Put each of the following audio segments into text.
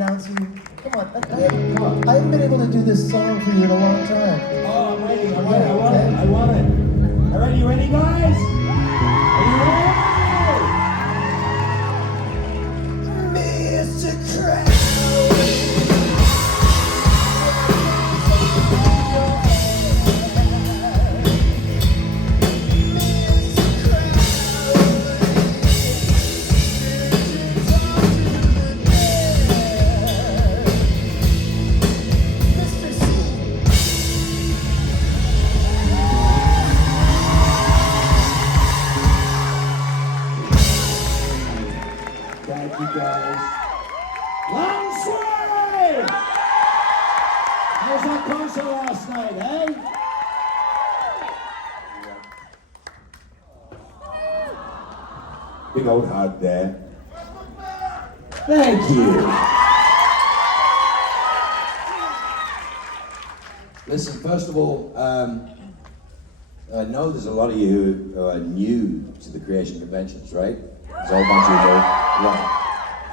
announce you. Come on, I haven't been able to do this song for you in a long time. Oh, I'm waiting. I want it. All right, you ready, guys? Are you ready? Mr. Crowley. Thank you, guys. Long sway! How's that concert last night, eh? Big old hug there. Thank you. Listen, first of all, I know there's a lot of you who are new to the creation conventions, right? There's a whole bunch of you. Right.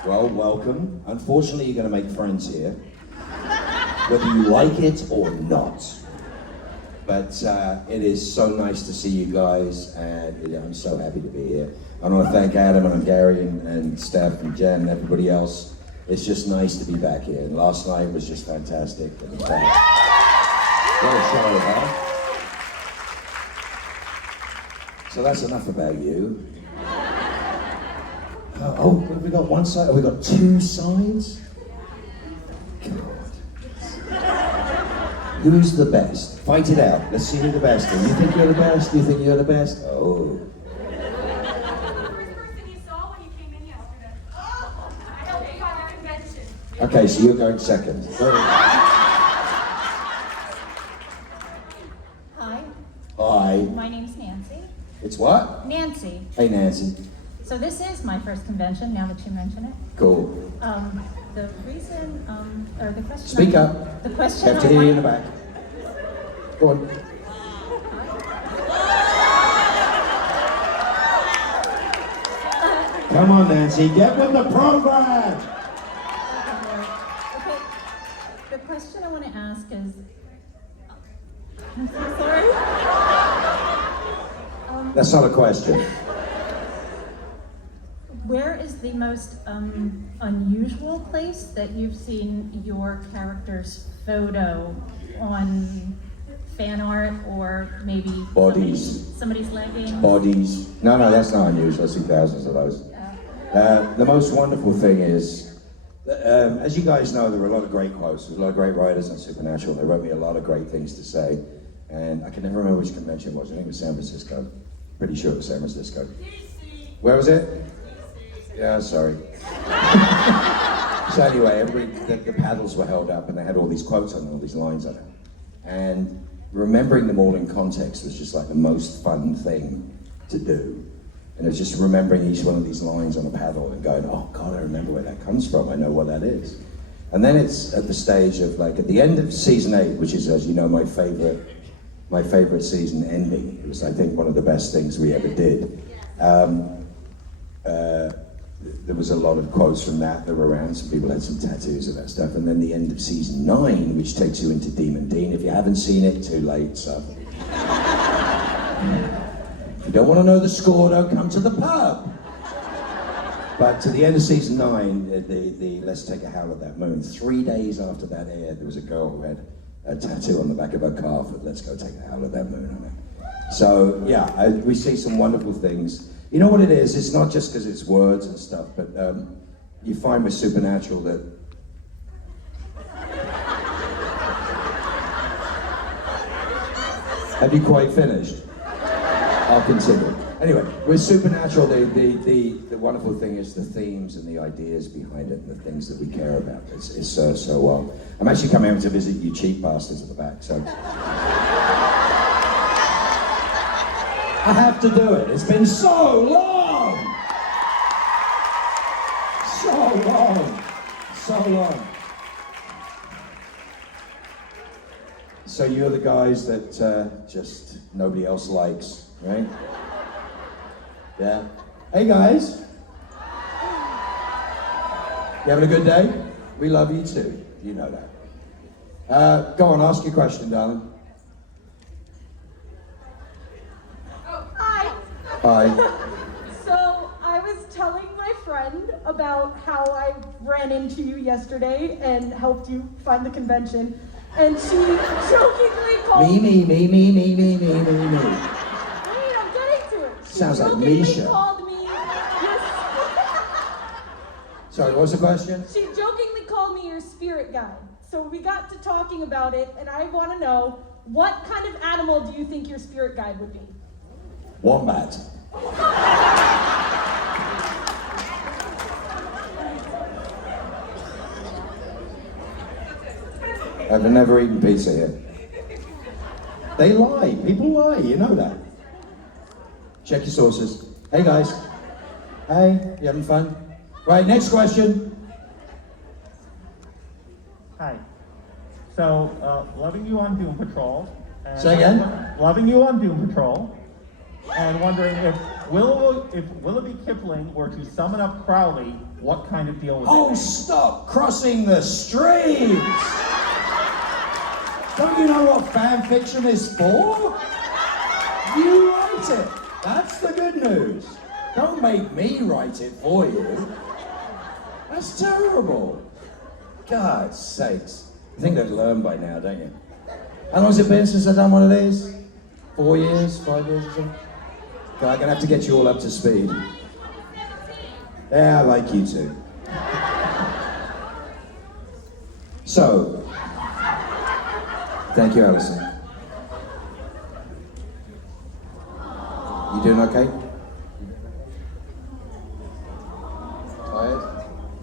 Well, welcome. Unfortunately, you're going to make friends here, whether you like it or not. But it is so nice to see you guys, and I'm so happy to be here. I want to thank Adam and Gary and Steph and Jen and everybody else. It's just nice to be back here. And last night was just fantastic. And, what a show, huh? So that's enough about you. Oh, have we got one side? Have we got two sides? God. Who's the best? Fight it out. Let's see who the best is. You think you're the best? You think you're the best? Oh. Okay, so you're going second. Hi. Hi. My name's Nancy. It's what? Nancy. Hey, Nancy. So this is my first convention, now that you mention it. Cool. The reason, or the question... Speak up. The question Have to hear you in the back. Go on. Come on, Nancy, get with the program! Okay, the question I want to ask is... I'm so sorry. That's not a question. Where is the most unusual place that you've seen your character's photo on fan art or maybe Bodies. somebody's leggings? Bodies. No, that's not unusual. I see thousands of those. The most wonderful thing is, as you guys know, there were a lot of great quotes. There's a lot of great writers on Supernatural. They wrote me a lot of great things to say. And I can never remember which convention it was. I think it was San Francisco. Pretty sure it was San Francisco. Where was it? Yeah, sorry. So anyway, the paddles were held up and they had all these quotes on them, all these lines on them. And remembering them all in context was just like the most fun thing to do. And it was just remembering each one of these lines on a paddle and going, oh God, I remember where that comes from. I know what that is. And then it's at the stage of like, at the end of season 8, which is, as you know, my favorite season ending. It was, I think, one of the best things we ever did. There was a lot of quotes from that were around. Some people had some tattoos of that stuff. And then the end of season 9, which takes you into Demon Dean. If you haven't seen it, too late, so. If you don't want to know the score, don't come to the pub. But to the end of season 9, the Let's Take a Howl at That Moon, 3 days after that aired, there was a girl who had a tattoo on the back of her calf with Let's Go Take a Howl at That Moon on it. So yeah, we see some wonderful things. You know what it is? It's not just because it's words and stuff, but you find with Supernatural that have you quite finished? I'll continue. Anyway, with Supernatural, the wonderful thing is the themes and the ideas behind it and the things that we care about. It's so well. I'm actually coming over to visit you cheap bastards at the back, so. I have to do it. It's been so long! So long. So long. So you're the guys that just nobody else likes, right? Yeah. Hey guys. You having a good day? We love you too. You know that. Go on, ask your question, darling. Hi. Hi. So I was telling my friend about how I ran into you yesterday and helped you find the convention, and she jokingly called Me. Wait, I'm getting to it. She Sounds like jokingly Misha. called me your Sorry, what's the question? She jokingly called me your spirit guide. So we got to talking about it, and I want to know, what kind of animal do you think your spirit guide would be? Wombat. I've never eaten pizza here. They lie. People lie. You know that. Check your sources. Hey guys. Hey, you having fun? Right, next question. Hi. So, loving you on Doom Patrol. And Say again? Loving you on Doom Patrol. And wondering if Willoughby Kipling were to summon up Crowley, what kind of deal would Oh, they make? stop crossing the streams! Don't you know what fan fiction is for? You write it. That's the good news. Don't make me write it for you. That's terrible. God's sakes. I think they've learned by now, don't you? How long has it been since I've done one of these? 4 years, 5 years or something? God, I'm gonna have to get you all up to speed. Yeah, I like you too. So, thank you, Alison. You doing okay? Tired?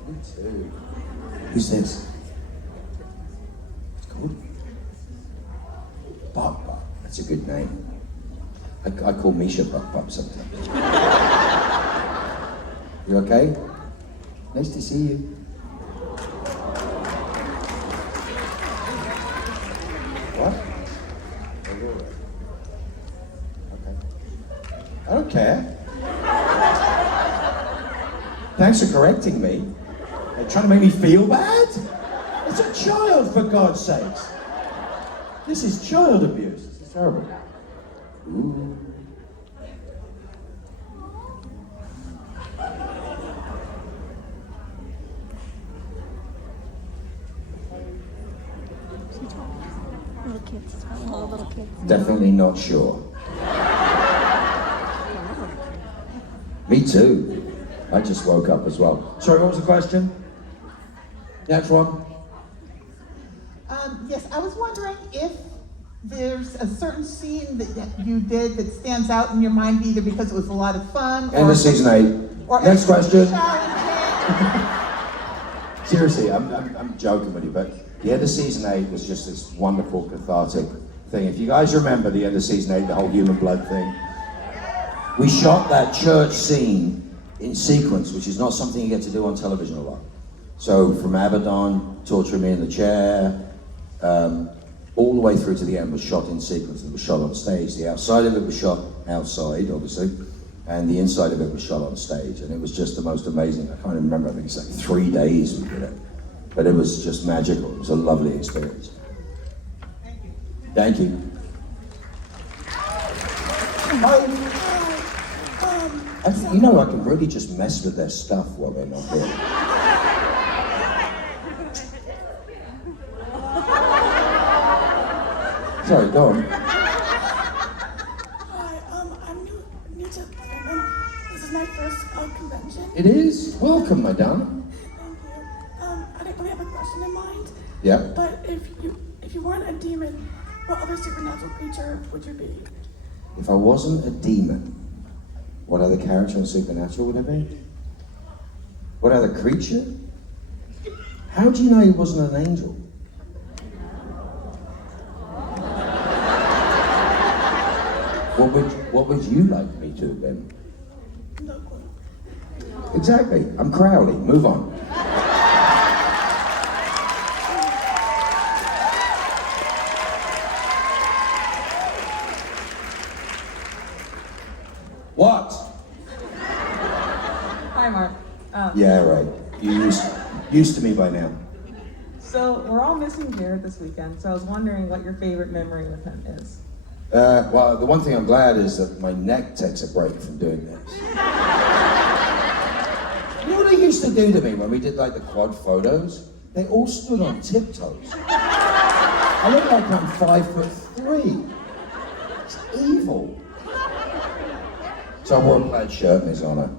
Me too. Who's this? What's it called? Buck Buck. That's a good name. I call Misha Buck Buck sometimes. You okay? Nice to see you. What? Okay. I don't care. Thanks for correcting me. You're trying to make me feel bad? It's a child, for God's sakes. This is child abuse. This is terrible. Ooh. Little kids, all the little kids. Definitely not sure. Me too. I just woke up as well. Sorry, what was the question? Next one. Yes, I was wondering if there's a certain scene that you did that stands out in your mind, either because it was a lot of fun End of season 8. or Next question. challenging. Seriously, I'm joking with you, but the end of season 8 was just this wonderful cathartic thing. If you guys remember the end of season 8, the whole human blood thing, we shot that church scene in sequence, which is not something you get to do on television a lot. So from Abaddon, torturing me in the chair, all the way through to the end was shot in sequence. It was shot on stage. The outside of it was shot outside, obviously, and the inside of it was shot on stage. And it was just the most amazing. I can't even remember. I think it's like 3 days we did it, but it was just magical. It was a lovely experience. Thank you. You know, I can really just mess with their stuff while they're not here. Sorry, go on. Hi, I'm new to Finland. This is my first convention. It is? Welcome, my darling. Thank you. I didn't really have a question in mind. Yeah. But if you weren't a demon, what other supernatural creature would you be? If I wasn't a demon, what other character in Supernatural would I be? What other creature? How do you know he wasn't an angel? What would you like me to have been? No clue. Exactly. I'm Crowley. Move on. What? Hi, Mark. Yeah, right. You used to me by now. So we're all missing Jared this weekend, so I was wondering what your favorite memory with him is. Well, the one thing I'm glad is that my neck takes a break from doing this. You know what they used to do to me when we did like the quad photos? They all stood on tiptoes. I look like I'm 5'3". It's evil. So I wore a plaid shirt in his honor.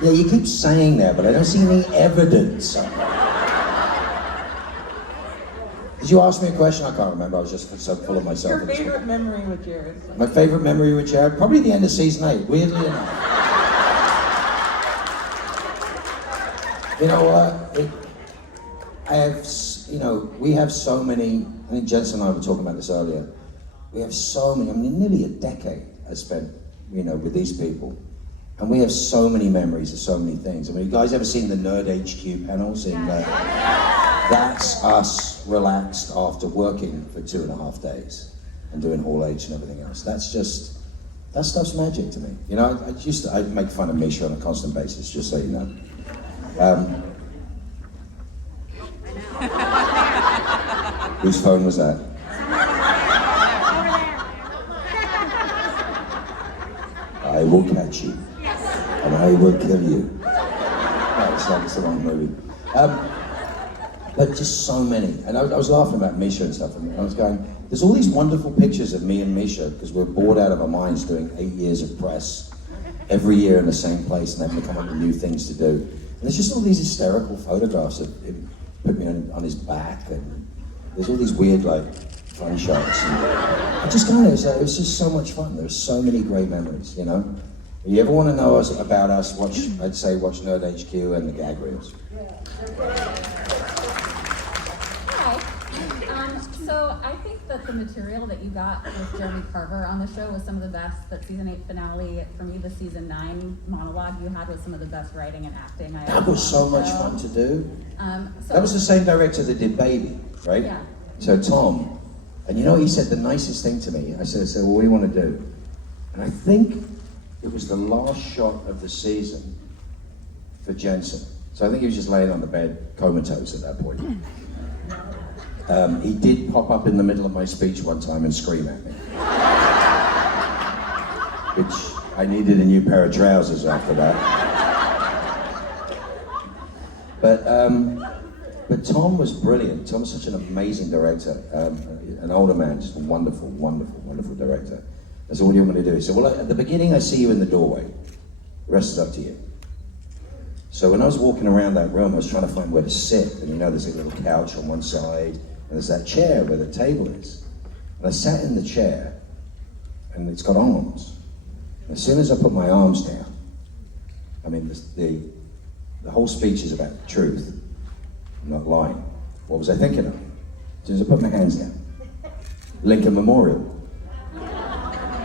Yeah, you keep saying that, but I don't see any evidence. Did you ask me a question? I can't remember. I was just so full of myself. Your favorite memory with Jared? My favorite memory with Jared? Probably the end of season 8, weirdly enough. You know what? We have so many, I think Jensen and I were talking about this earlier. We have so many, nearly a decade I spent, with these people. And we have so many memories of so many things. You guys ever seen the Nerd HQ panels? That's us relaxed after working for 2.5 days and doing Hall H and everything else. That stuff's magic to me. I make fun of Misha on a constant basis, just so you know. Whose phone was that? I will catch you, and I will kill you. No, it's the wrong movie. But just so many. And I was laughing about Misha and stuff, and I was going, there's all these wonderful pictures of me and Misha, because we're bored out of our minds doing 8 years of press every year in the same place, and having to come up with new things to do. And there's just all these hysterical photographs of him put me on his back, and there's all these weird, fun shots. And I just kind of, it was just so much fun. There's so many great memories, If you ever want to know about us, watch Nerd HQ and the gag reels. So I think that the material that you got with Jeremy Carver on the show was some of the best. That season 8 finale, for me, the season 9 monologue you had was some of the best writing and acting I ever That was so much fun to do. So That was the same director that did Baby, right? Yeah. So Tom, and he said the nicest thing to me. I said, well, what do you want to do? And I think it was the last shot of the season for Jensen. So I think he was just laying on the bed, comatose at that point. He did pop up in the middle of my speech one time and scream at me. Which I needed a new pair of trousers after that. But Tom was brilliant. Tom was such an amazing director. An older man, just a wonderful, wonderful, wonderful director. I said, what do you want me to do? He said, well, at the beginning I see you in the doorway. The rest is up to you. So when I was walking around that room, I was trying to find where to sit. And there's a little couch on one side, and there's that chair where the table is. And I sat in the chair, and it's got arms. And as soon as I put my arms down, the whole speech is about the truth. I'm not lying. What was I thinking of? As soon as I put my hands down, Lincoln Memorial.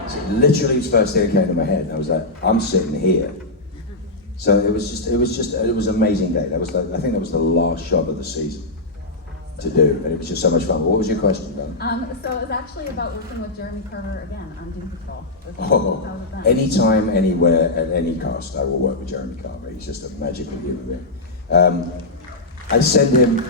So literally the first thing that came to my head, and I was like, I'm sitting here. So it was an amazing day. I think that was the last shot of the season to do, and it was just so much fun. What was your question, Ben? So it was actually about working with Jeremy Carver again on Doom Patrol. How was it done? Anytime, anywhere, at any cost, I will work with Jeremy Carver. He's just a magical human being. I send him,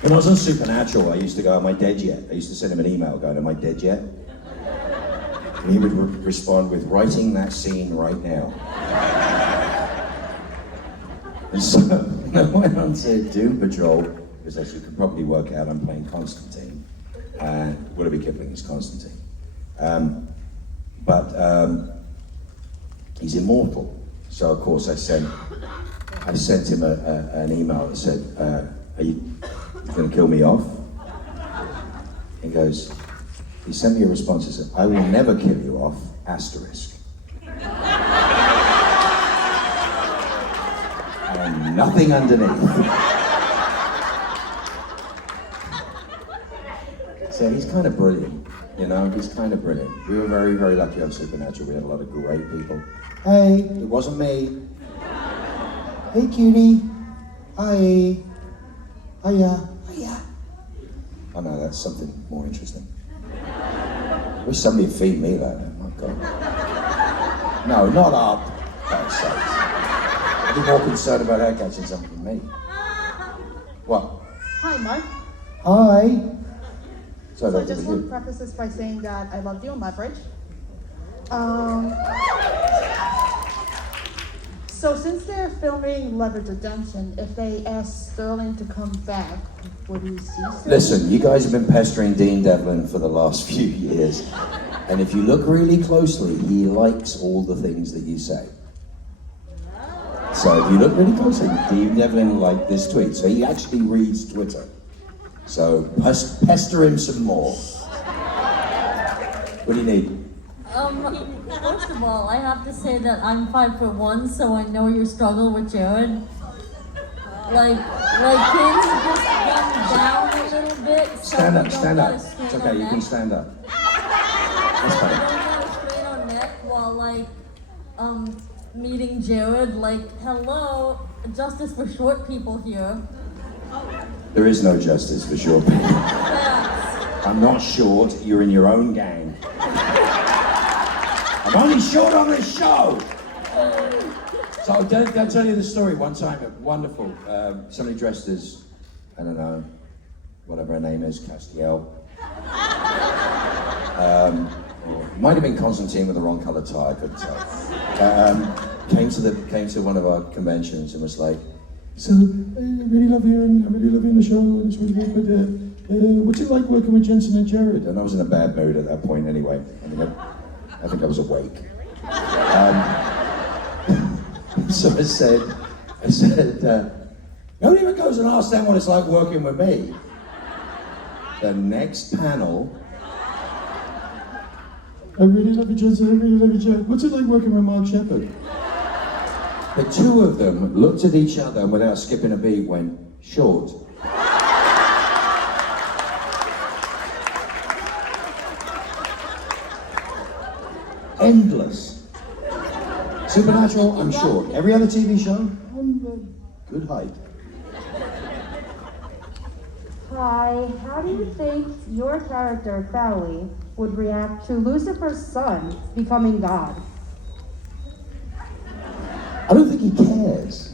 when I was on Supernatural, I used to go, am I dead yet? I used to send him an email going, am I dead yet? And he would respond with, writing that scene right now. And so I went on to Doom Patrol, because as you can probably work out, I'm playing Constantine. Willoughby Kipling is Constantine. But he's immortal. So of course I sent him an email that said, are you going to kill me off? He sent me a response that said, I will never kill you off, asterisk. And nothing underneath. So he's kind of brilliant, he's kind of brilliant. We were very, very lucky on Supernatural. We had a lot of great people. Hey, it wasn't me. Hey, cutie. Hi. Hiya. Hiya. Oh no, that's something more interesting. I wish somebody would feed me that. Oh my God. No, not up. God's sakes. I'd be more concerned about her catching something than me. What? Hi, Mark. Hi. So I that's just over want to here. preface this by saying that I loved you on Leverage. So since they're filming Leverage Redemption, if they ask Sterling to come back, would you see Sterling? Listen, you guys have been pestering Dean Devlin for the last few years. And if you look really closely, he likes all the things that you say. So if you look really closely, Dean Devlin liked this tweet. So he actually reads Twitter. So pester him some more. What do you need? First of all, I have to say that I'm 5'1", so I know your struggle with Jared. Like, can you just run down a little bit? So Stand we up, don't stand get up. a strain It's on okay, you neck? can stand up. That's So we fine. don't get a strain on neck while meeting Jared. Like, hello, justice for short people here. There is no justice for short people. Facts. I'm not short, you're in your own gang. I'm only short on this show. So I'll tell you the story. One time, wonderful, somebody dressed as, I don't know, whatever her name is, Castiel. Or it might have been Constantine with the wrong colour tie, I couldn't tell. Came to one of our conventions and was like, so I really love you and I really love you in the show and it's really good, but what's it like working with Jensen and Jared? And I was in a bad mood at that point anyway. I mean, I think I was awake. So I said, nobody even goes and asks them what it's like working with me. The next panel, I really love you, Jensen, I really love you, Jared. What's it like working with Mark Sheppard? The two of them looked at each other and without skipping a beat went, short. Endless. Supernatural, I'm short. Every other TV show, I'm good height. Hi, how do you think your character, Crowley, would react to Lucifer's son becoming God? I don't think he cares.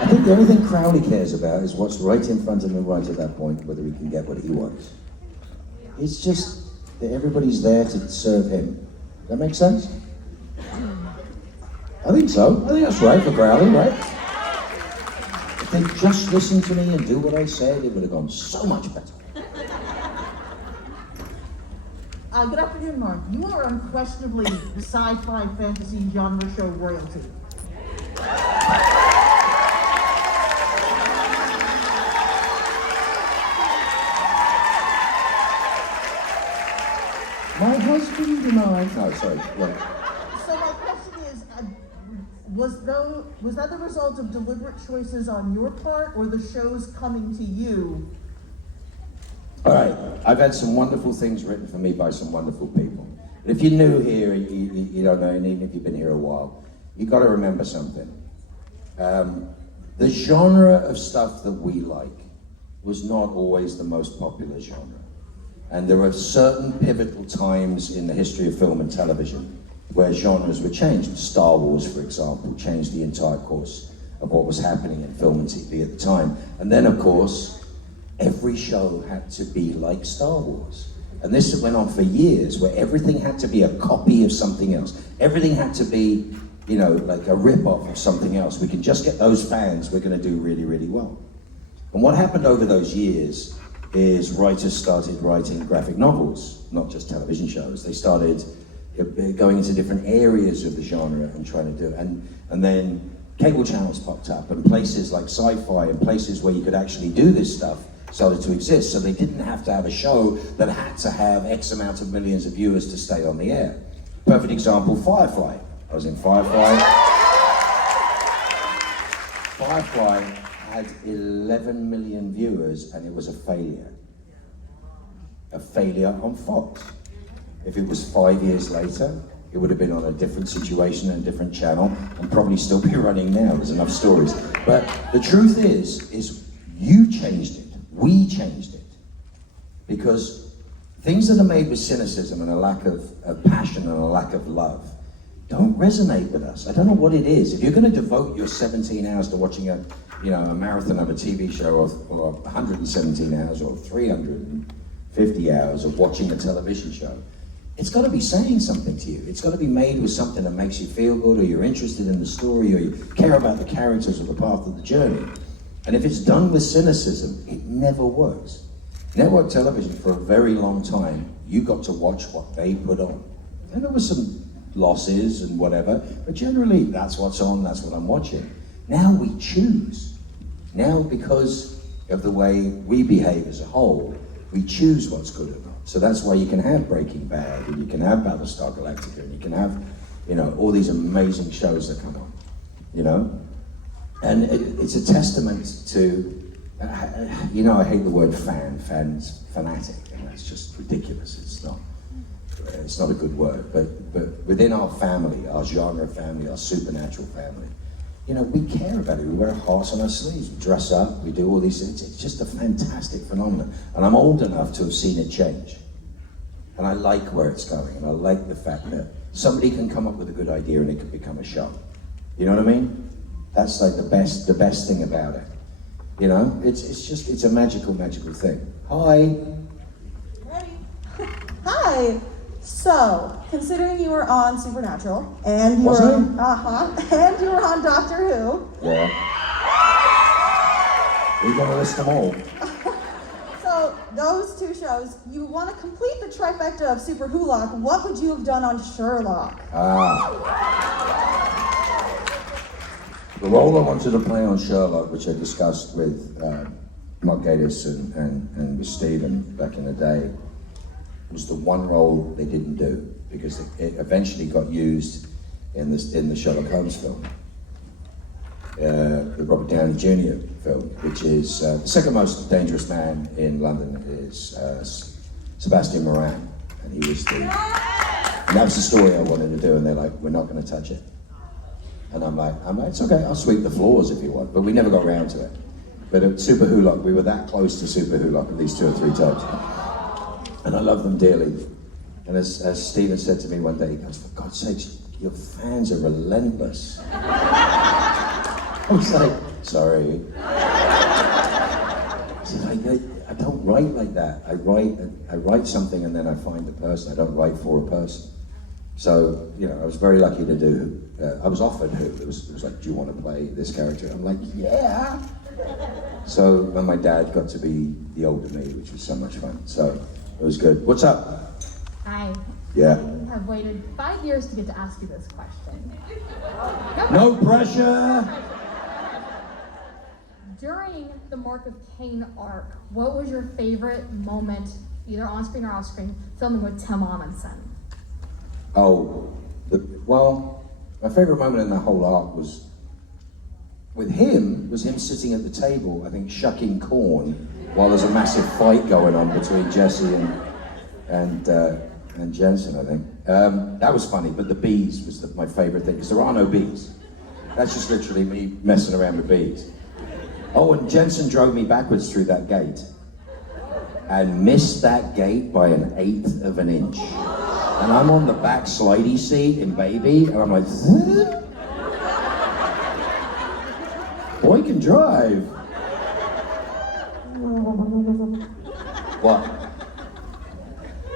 I think the only thing Crowley cares about is what's right in front of him right at that point, whether he can get what he wants. It's just that everybody's there to serve him. That make sense? I think so. I think that's right for Crowley, right? If they just listened to me and do what I said, it would have gone so much better. Good afternoon, Mark. You are unquestionably sci-fi fantasy genre show royalty. My husband and I... No, sorry. Right. So my question is, was that the result of deliberate choices on your part, or the shows coming to you? All right, I've had some wonderful things written for me by some wonderful people. But if you're new here, you don't know, and even if you've been here a while, you've got to remember something. The genre of stuff that we like was not always the most popular genre. And there are certain pivotal times in the history of film and television where genres were changed. Star Wars, for example, changed the entire course of what was happening in film and TV at the time. And then, of course, every show had to be like Star Wars. And this went on for years, where everything had to be a copy of something else. Everything had to be, you know, like a rip-off of something else. We can just get those fans, we're gonna do really, really well. And what happened over those years is writers started writing graphic novels, not just television shows. They started going into different areas of the genre and trying to do it. And then cable channels popped up, and places like Sci-Fi and places where you could actually do this stuff started to exist. So they didn't have to have a show that had to have X amount of millions of viewers to stay on the air. Perfect example, Firefly. I was in Firefly. Firefly had 11 million viewers and it was a failure. A failure on Fox. If it was 5 years later, it would have been on a different situation and a different channel and probably still be running now. There's enough stories. But the truth is you changed it. We changed it. Because things that are made with cynicism and a lack of passion and a lack of love don't resonate with us. I don't know what it is. If you're going to devote your 17 hours to watching a marathon of a TV show, or 117 hours, or 350 hours of watching a television show, it's got to be saying something to you. It's got to be made with something that makes you feel good, or you're interested in the story, or you care about the characters or the path of the journey. And if it's done with cynicism, it never works. Network television, for a very long time, you got to watch what they put on. And there were some losses and whatever, but generally that's what's on, that's what I'm watching. Now we choose. Now, because of the way we behave as a whole, we choose what's good or not. So that's why you can have Breaking Bad, and you can have Battlestar Galactica, and you can have, all these amazing shows that come on, And it's a testament to, I hate the word fanatic, and that's just ridiculous. It's not a good word, but within our family, our genre family, our supernatural family, we care about it. We wear hearts on our sleeves, we dress up, we do all these things. It's just a fantastic phenomenon. And I'm old enough to have seen it change. And I like where it's going, and I like the fact that somebody can come up with a good idea and it can become a show. You know what I mean? That's like the best thing about it. It's a magical thing. Hi. Ready? Hi. So, considering you were on Supernatural and you Was were I? and you were on Doctor Who. Yeah. We're gonna list them all. So those two shows, you want to complete the trifecta of Super Wholock. What would you have done on Sherlock? The role I wanted to play on Sherlock, which I discussed with Mark Gatiss and with Stephen back in the day, was the one role they didn't do, because it eventually got used in the Sherlock Holmes film, the Robert Downey Jr. film, which is the second most dangerous man in London is Sebastian Moran, and he was and that was the story I wanted to do, and they're like, we're not going to touch it. And I'm like, it's okay, I'll sweep the floors if you want, but we never got around to it. But at Super Wholock, we were that close to Super Wholock at least 2 or 3 times. And I love them dearly. And as Stephen said to me one day, he goes, for God's sakes, your fans are relentless. I was like, sorry. I said, I don't write like that. I write something and then I find the person. I don't write for a person. So, I was very lucky to do, I was offered Who. It was like, do you want to play this character? I'm like, yeah. So when my dad got to be the older me, which was so much fun. So it was good. What's up? Hi. Yeah. I have waited 5 years to get to ask you this question. No pressure. During the Mark of Cain arc, what was your favorite moment, either on screen or off screen, filming with Tim Amundsen? My favorite moment in that whole arc was him sitting at the table, I think, shucking corn while there's a massive fight going on between Jesse and Jensen, I think. That was funny, but the bees was my favorite thing, because there are no bees. That's just literally me messing around with bees. Oh, and Jensen drove me backwards through that gate and missed that gate by 1/8 of an inch. And I'm on the back slidey seat in Baby, and I'm like, boy can drive. What?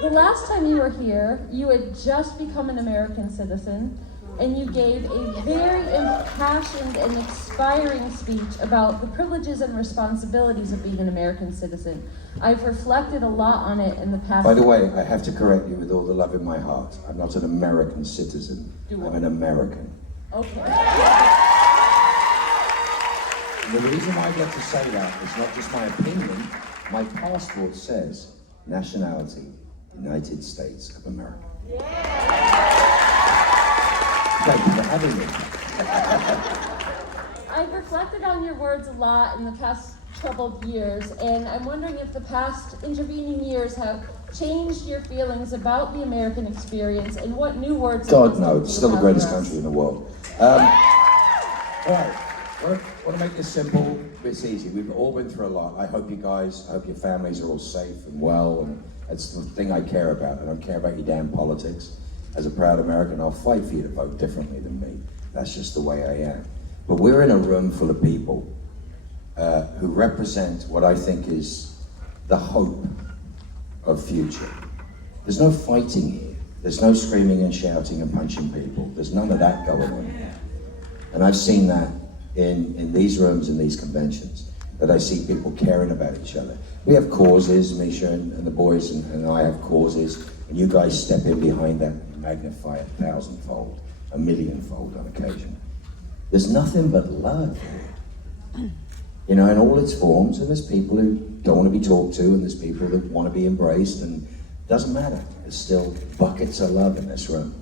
The last time you were here, you had just become an American citizen, and you gave a very impassioned and inspiring speech about the privileges and responsibilities of being an American citizen. I've reflected a lot on it in the past. By the way, I have to correct you with all the love in my heart. I'm not an American citizen. I'm an American. Okay. The reason I get to say that is not just my opinion. My passport says nationality, United States of America. Thank you for having me. I've reflected on your words a lot in the past troubled years, and I'm wondering if the past intervening years have changed your feelings about the American experience, and what new words... God, no, it's still the greatest country in the world. All right, I want to make this simple. It's easy. We've all been through a lot. I hope your families are all safe and well, and that's the thing I care about. I don't care about your damn politics. as a proud American, I'll fight for you to vote differently than me. That's just the way I am. But we're in a room full of people who represent what I think is the hope of future. There's no fighting here. There's no screaming and shouting and punching people. There's none of that going on here. And I've seen that in these rooms, in these conventions, that I see people caring about each other. We have causes, Misha and the boys and I have causes, and you guys step in behind that and magnify it 1,000-fold, 1,000,000-fold on occasion. There's nothing but love here. You know, in all its forms, and there's people who don't want to be talked to, and there's people that want to be embraced, and it doesn't matter. There's still buckets of love in this room.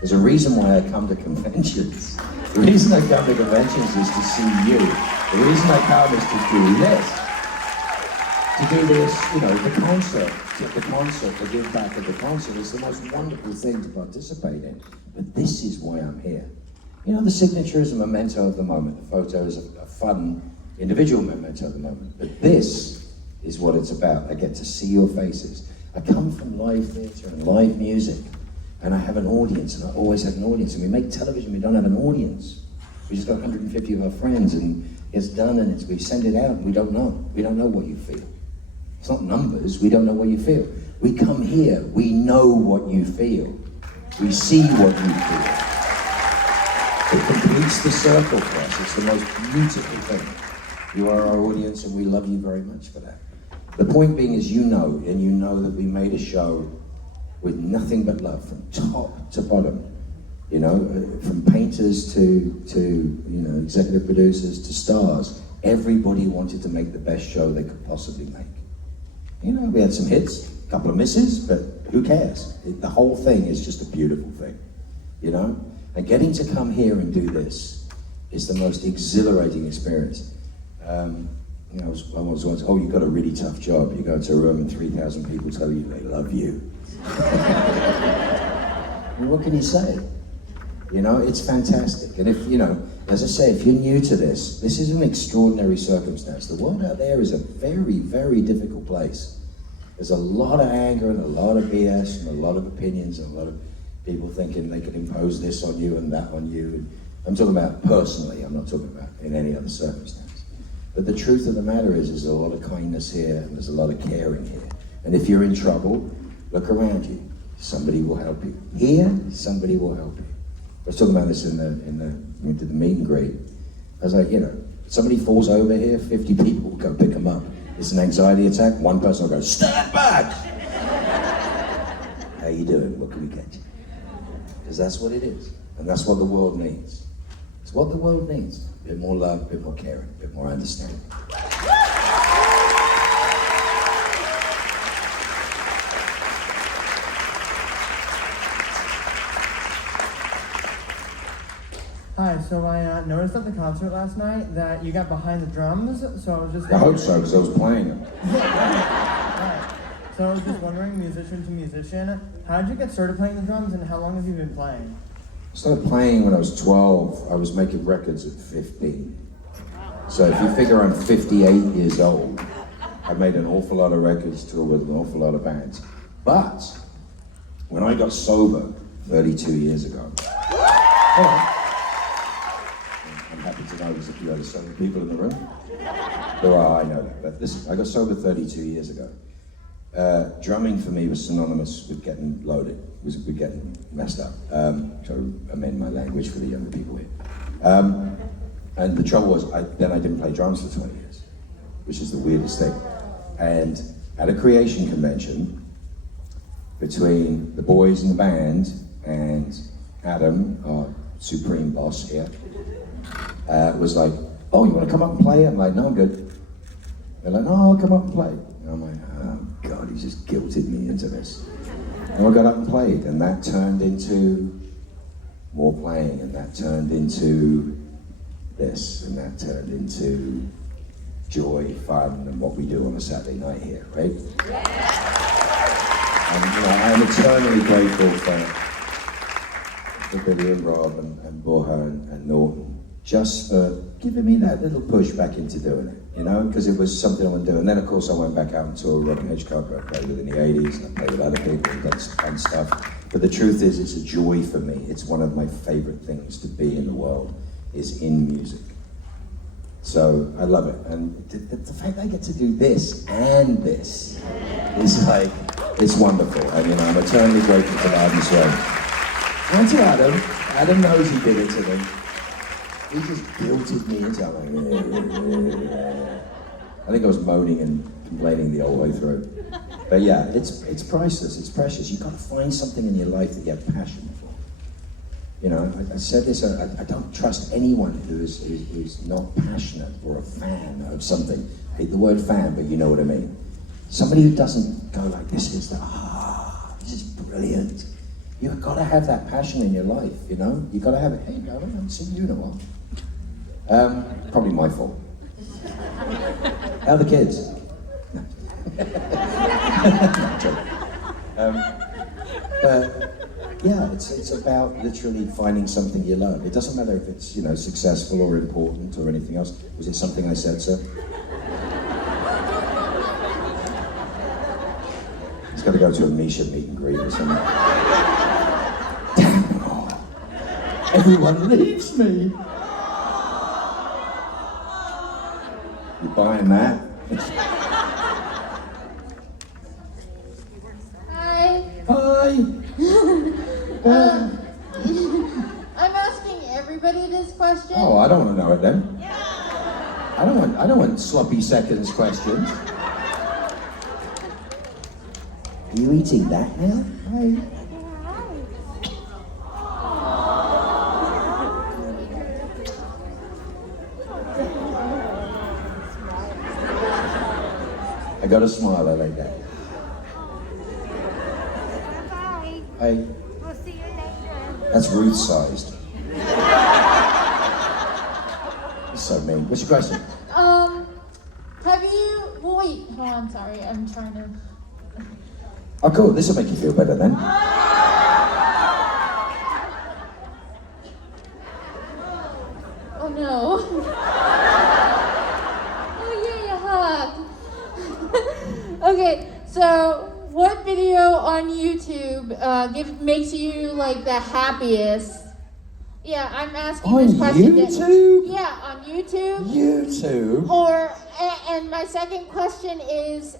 There's a reason why I come to conventions. The reason I come to conventions is to see you. The reason I come is to do this. To do this, you know, the concert, the give back at the concert is the most wonderful thing to participate in. But this is why I'm here. You know, the signature is a memento of the moment. The photo is a fun, individual memento of the moment. But this is what it's about. I get to see your faces. I come from live theatre and live music, and I have an audience, and I always have an audience. And we make television, we don't have an audience. We just got 150 of our friends, and it's done, and we send it out, and we don't know. We don't know what you feel. It's not numbers, we don't know what you feel. We come here, we know what you feel. We see what you feel. It completes the circle for us. It's the most beautiful thing. You are our audience, and we love you very much for that. The point being is you know that we made a show with nothing but love from top to bottom. You know, from painters to you know, executive producers to stars. Everybody wanted to make the best show they could possibly make. You know, we had some hits, a couple of misses, but who cares? The whole thing is just a beautiful thing, you know? And getting to come here and do this is the most exhilarating experience. You know, I was once, oh, you've got a really tough job. You go into a room and 3,000 people tell you they love you. I mean, what can you say? You know, it's fantastic. And if, you know, as I say, if you're new to this is an extraordinary circumstance. The world out there is a very, very difficult place. There's a lot of anger and a lot of BS and a lot of opinions and a lot of people thinking they can impose this on you and that on you. And I'm talking about personally, I'm not talking about in any other circumstance. But the truth of the matter is there's a lot of kindness here and there's a lot of caring here. And if you're in trouble, look around you. Somebody will help you. Here, somebody will help you. I was talking about this when we did the meet and greet. I was like, you know, somebody falls over here, 50 people will go pick them up. It's an anxiety attack. One person will go, stand back! How you doing? What can we get you? Because that's what it is. And that's what the world needs. It's what the world needs. A bit more love, a bit more caring, a bit more understanding. Hi, so I noticed at the concert last night that you got behind the drums, so I was just... I hope so, because I was playing them. Right. So I was just wondering, musician to musician, how did you get started playing the drums and how long have you been playing? I started playing when I was 12. I was making records at 15. So if you figure I'm 58 years old, I made an awful lot of records, toured with an awful lot of bands. But when I got sober 32 years ago, I'm happy to know there's a few other sober people in the room. There are, I know that. But listen, I got sober 32 years ago. Drumming for me was synonymous with getting loaded, with getting messed up. So I amend my language for the younger people here. And the trouble was, then I didn't play drums for 20 years, which is the weirdest thing. And at a creation convention, between the boys in the band and Adam, our supreme boss here, was like, oh, you want to come up and play? I'm like, no, I'm good. They're like, no, I'll come up and play. And I'm like, oh God, he just guilted me into this. And I got up and played, and that turned into more playing, and that turned into this, and that turned into joy, fun, and what we do on a Saturday night here, right? And you know, I'm eternally grateful for Billy and Rob and Borja and Norton, just for giving me that little push back into doing it, you know, because it was something I wanted to do. And then, of course, I went back out and toured Rob and NJcon. I played with in the 80s, and I played with other people and done fun stuff. But the truth is, it's a joy for me. It's one of my favorite things to be in the world, is in music. So I love it. And the fact that I get to do this and this is like, it's wonderful. I mean, I'm eternally grateful to Adam's way. And to Adam. Adam knows he did it to me. He just guilted me into it. I think I was moaning and complaining the whole way through. But yeah, it's priceless, it's precious. You've got to find something in your life that you have passion for. You know, I said this, I don't trust anyone who's not passionate or a fan of something. I hate the word fan, but you know what I mean. Somebody who doesn't go like, this is brilliant. You've got to have that passion in your life, you know? You've got to have it. Hey, darling, I haven't seen you in a while. Probably my fault. How are the kids? But yeah, it's about literally finding something you love. It doesn't matter if it's, you know, successful or important or anything else. Was it something I said, sir? He's got to go to a Misha meet and greet or something. Damn it all. Everyone leaves me. You buying that? Hi. Hi. I'm asking everybody this question. Oh, I don't want to know it then. I don't want sloppy seconds questions. Are you eating that now? Hi. I got a smile, I like that. Bye. Hey. We'll see you later. That's Ruth-sized. That's so mean. What's your question? Have you, well, wait, hold on, sorry, I'm trying to. Oh, cool. This will make you feel better then. Oh no. Oh yay, a hug. Okay, so what video on YouTube makes you like the happiest? Yeah, I'm asking On this question. YouTube? Yeah, on YouTube. YouTube? Or, and my second question is,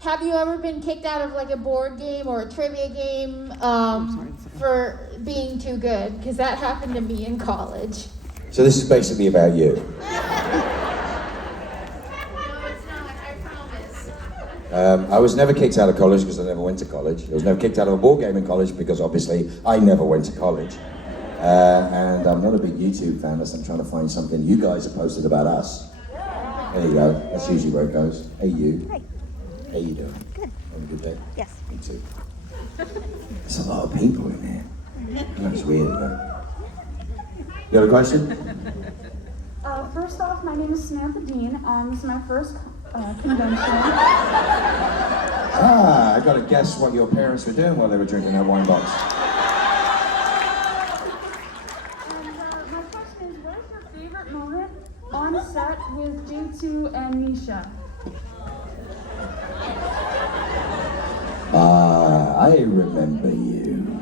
have you ever been kicked out of like a board game or a trivia game for being too good? Because that happened to me in college. So this is basically about you. No, it's not, I promise. I was never kicked out of college because I never went to college. I was never kicked out of a board game in college because obviously I never went to college. And I'm not a big YouTube fan unless I'm trying to find something you guys have posted about us. There you go. That's usually where it goes. Hey you. Hi. How you doing? Good. Having a good day? Yes. Me too. There's a lot of people in here. That's weird, though. You have a question? First off, my name is Samantha Dean. This is my first convention. Ah, I gotta guess what your parents were doing while they were drinking that wine box. My question is, what is your favorite moment on set with J2 and Misha? I remember you.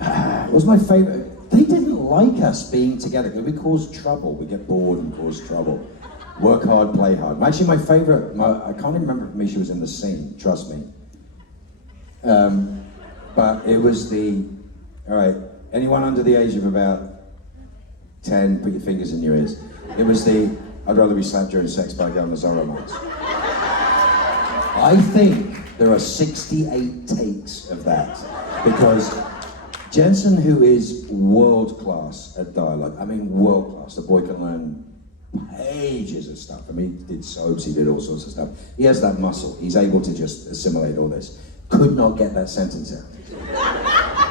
It was my favorite. They didn't like us being together because we caused trouble. We get bored and cause trouble. Work hard, play hard. Actually, my favorite, I can't even remember if Misha was in the scene, trust me. But it was all right, anyone under the age of about 10, put your fingers in your ears. It was I'd rather be slapped during sex by a girl in a Zorro mask. I think there are 68 takes of that because Jensen, who is world class at dialogue, I mean world class, the boy can learn pages of stuff. I mean, he did soaps, he did all sorts of stuff. He has that muscle, he's able to just assimilate all this. Could not get that sentence out.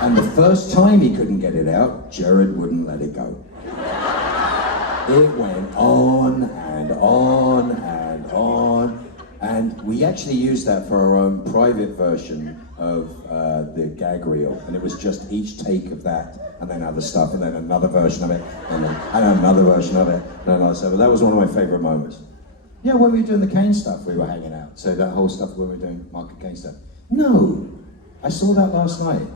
And the first time he couldn't get it out, Jared wouldn't let it go. It went on and on and on. And we actually used that for our own private version of the gag reel. And it was just each take of that, and then other stuff, and then another version of it, and then another version of it, and another stuff. But that was one of my favorite moments. Yeah, when we were doing the Kane stuff, we were hanging out. So that whole stuff when we were doing Mark and Kane stuff. No, I saw that last night.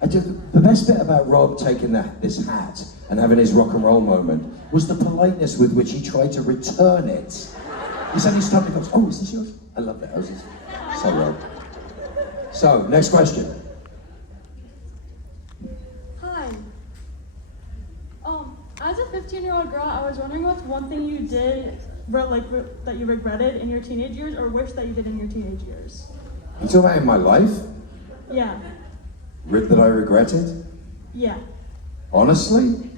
The best bit about Rob taking this hat and having his rock and roll moment was the politeness with which he tried to return it. He suddenly stopped and goes, "Oh, is this yours?" I love that. So Rob. So, next question. Hi. As a 15-year-old girl, I was wondering what's one thing you did that you regretted in your teenage years or wish that you did in your teenage years? You talking about in my life? Yeah. That I regretted? Yeah. Honestly?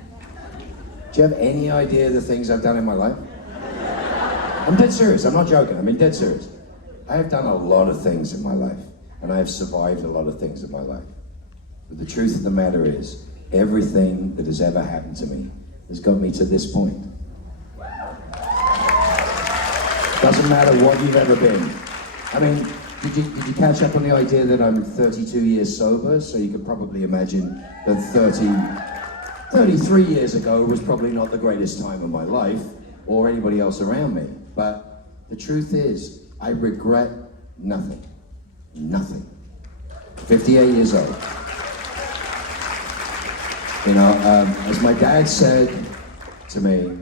Do you have any idea the things I've done in my life? I'm dead serious, I'm not joking, I mean dead serious. I have done a lot of things in my life, and I have survived a lot of things in my life. But the truth of the matter is, everything that has ever happened to me has got me to this point. Doesn't matter what you've ever been. I mean, did you catch up on the idea that I'm 32 years sober? So you can probably imagine that 33 years ago was probably not the greatest time of my life, or anybody else around me. But the truth is, I regret nothing. Nothing. 58 years old. You know, as my dad said to me,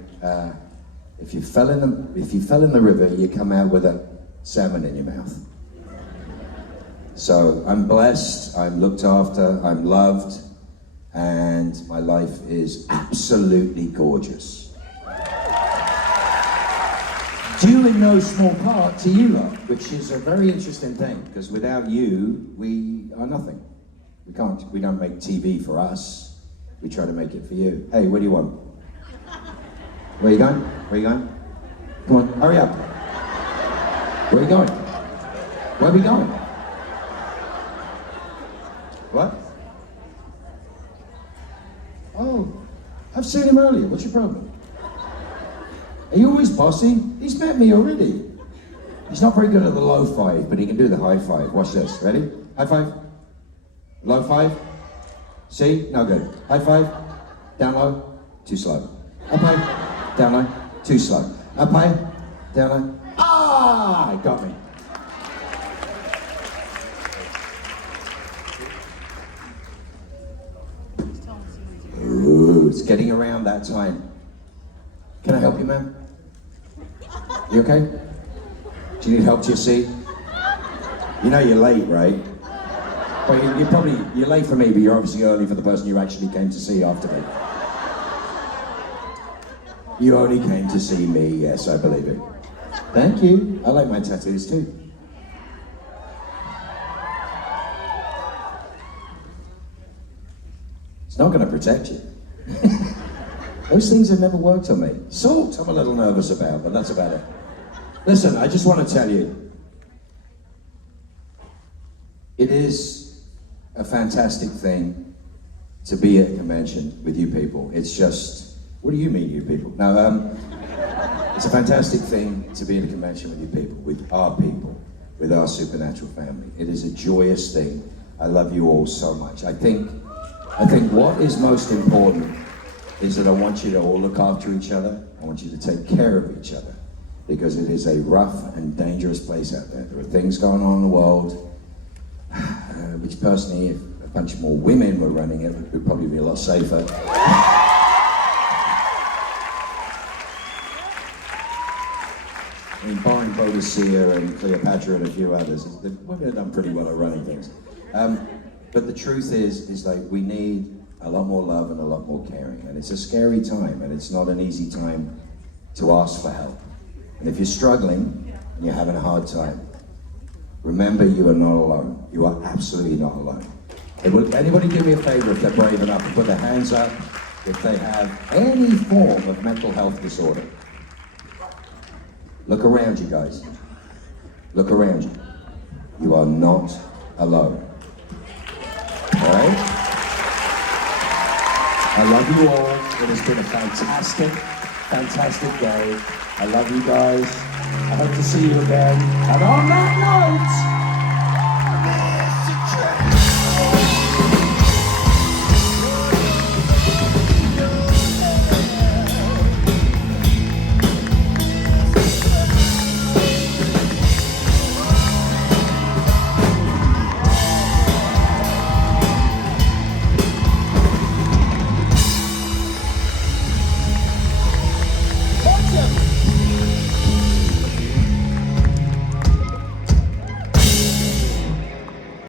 if you fell in the river, you come out with a salmon in your mouth. So I'm blessed, I'm looked after, I'm loved, and my life is absolutely gorgeous. Due in no small part to you lot, which is a very interesting thing, because without you, we are nothing. We don't make TV for us, we try to make it for you. Hey, what do you want? Where you going? Where you going? Come on, hurry up. Where are you going? Where are we going? What? Oh, I've seen him earlier. What's your problem? Are you always bossy? He's met me already. He's not very good at the low five, but he can do the high five. Watch this. Ready? High five. Low five. See? No good. High five. Down low. Too slow. Up high. Down low. Too slow. Up high. Down low. Ah! Got me. Ooh, it's getting around that time. Can I help you, ma'am? You okay? Do you need help to your seat? You know you're late, right? Well, you're late for me, but you're obviously early for the person you actually came to see after me. You only came to see me, yes, I believe it. Thank you. I like my tattoos too. It's not going to protect you. Those things have never worked on me. Salt, I'm a little nervous about, but that's about it. Listen, I just want to tell you, it is a fantastic thing to be at a convention with you people. It's just, what do you mean, you people? No, it's a fantastic thing to be at a convention with you people, with our supernatural family. It is a joyous thing. I love you all so much. I think what is most important is that I want you to all look after each other. I want you to take care of each other, because it is a rough and dangerous place out there. There are things going on in the world, which personally, if a bunch more women were running it, it would probably be a lot safer. I mean, barring Boadicea and Cleopatra and a few others, the women have done pretty well at running things. But the truth is like we need a lot more love and a lot more caring. And it's a scary time, and it's not an easy time to ask for help. And if you're struggling and you're having a hard time, remember you are not alone. You are absolutely not alone. Will anybody do me a favor if they're brave enough to put their hands up if they have any form of mental health disorder? Look around you, guys. Look around you. You are not alone. All right? I love you all. It has been a fantastic, fantastic day. I love you guys. I hope to see you again. And on that note, you.